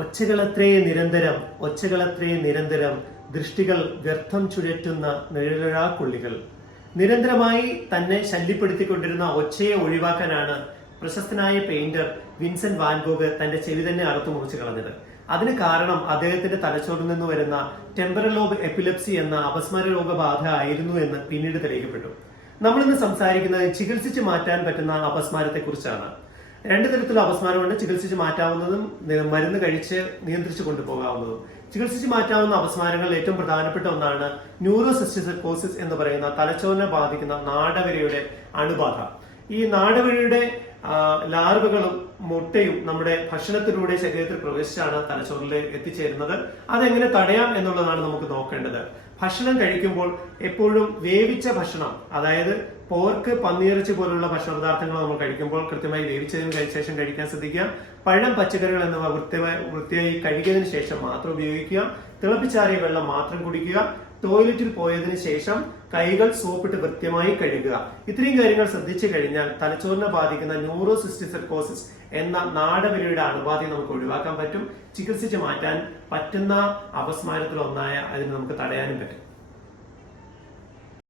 ഒച്ചകളത്രേ നിരന്തരം, ഒച്ചകളത്രേ നിരന്തരം, ദൃഷ്ടികൾ വ്യർത്ഥം ചുഴറ്റുന്ന നിഴലിഴാക്കുള്ളികൾ. നിരന്തരമായി തന്നെ ശല്യപ്പെടുത്തിക്കൊണ്ടിരുന്ന ഒച്ചയെ ഒഴിവാക്കാനാണ് പ്രശസ്തനായ പെയിന്റർ വിൻസെന്റ് വാൻ ഗോഗ് തന്റെ ചെവി തന്നെ അറുത്തു മുറിച്ചു കളഞ്ഞത്. അതിന് കാരണം അദ്ദേഹത്തിന്റെ തലച്ചോറിൽ നിന്ന് വരുന്ന ടെമ്പറൽ ലോബ് എപ്പിലെപ്സി എന്ന അപസ്മാര രോഗബാധ ആയിരുന്നു എന്ന് പിന്നീട് തെളിയിക്കപ്പെട്ടു. നമ്മളിന്ന് സംസാരിക്കുന്നത് ചികിത്സിച്ച് മാറ്റാൻ പറ്റുന്ന അപസ്മാരത്തെ കുറിച്ചാണ്. രണ്ടു തരത്തിലുള്ള അപസ്മാരമുണ്ട്: ചികിത്സിച്ച് മാറ്റാവുന്നതും മരുന്ന് കഴിച്ച് നിയന്ത്രിച്ചു കൊണ്ടുപോകാവുന്നതും. ചികിത്സിച്ച് മാറ്റാവുന്ന അപസ്മാരങ്ങളിൽ ഏറ്റവും പ്രധാനപ്പെട്ട ഒന്നാണ് ന്യൂറോസിസ്റ്റിക് സൈക്കോസിസ് എന്ന് പറയുന്ന തലച്ചോറിനെ ബാധിക്കുന്ന നാഡവരയുടെ അണുബാധ. ഈ നാഡവരയുടെ ലാർവകളും മുട്ടയും നമ്മുടെ ഭക്ഷണത്തിലൂടെ ശരീരത്തിൽ പ്രവേശിച്ചാണ് തലച്ചോറിൽ എത്തിച്ചേരുന്നത്. അതെങ്ങനെ തടയാം എന്നുള്ളതാണ് നമുക്ക് നോക്കേണ്ടത്. ഭക്ഷണം കഴിക്കുമ്പോൾ എപ്പോഴും വേവിച്ച ഭക്ഷണം, അതായത് പോർക്ക്, പന്നിയിറച്ചി പോലുള്ള ഭക്ഷണ പദാർത്ഥങ്ങൾ നമ്മൾ കഴിക്കുമ്പോൾ കൃത്യമായി വേവിച്ചതിന് ശേഷം കഴിക്കാൻ ശ്രദ്ധിക്കുക. പഴം, പച്ചക്കറികൾ എന്നിവ വൃത്തിയായി കഴുകിയതിനു ശേഷം മാത്രം ഉപയോഗിക്കുക. തിളപ്പിച്ചാറിയ വെള്ളം മാത്രം കുടിക്കുക. ടോയ്ലറ്റിൽ പോയതിനു ശേഷം കൈകൾ സോപ്പിട്ട് കൃത്യമായി കഴുകുക. ഇത്രയും കാര്യങ്ങൾ ശ്രദ്ധിച്ചു കഴിഞ്ഞാൽ തലച്ചോറിനെ ബാധിക്കുന്ന ന്യൂറോസിസ്റ്റിക് സൈക്കോസിസ് എന്ന നാഡവരയുടെ അണുബാധയെ നമുക്ക് ഒഴിവാക്കാൻ പറ്റും. ചികിത്സിച്ച് മാറ്റാൻ പറ്റുന്ന അപസ്മാരത്തിൽ ഒന്നായ അതിന് നമുക്ക് തടയാനും പറ്റും.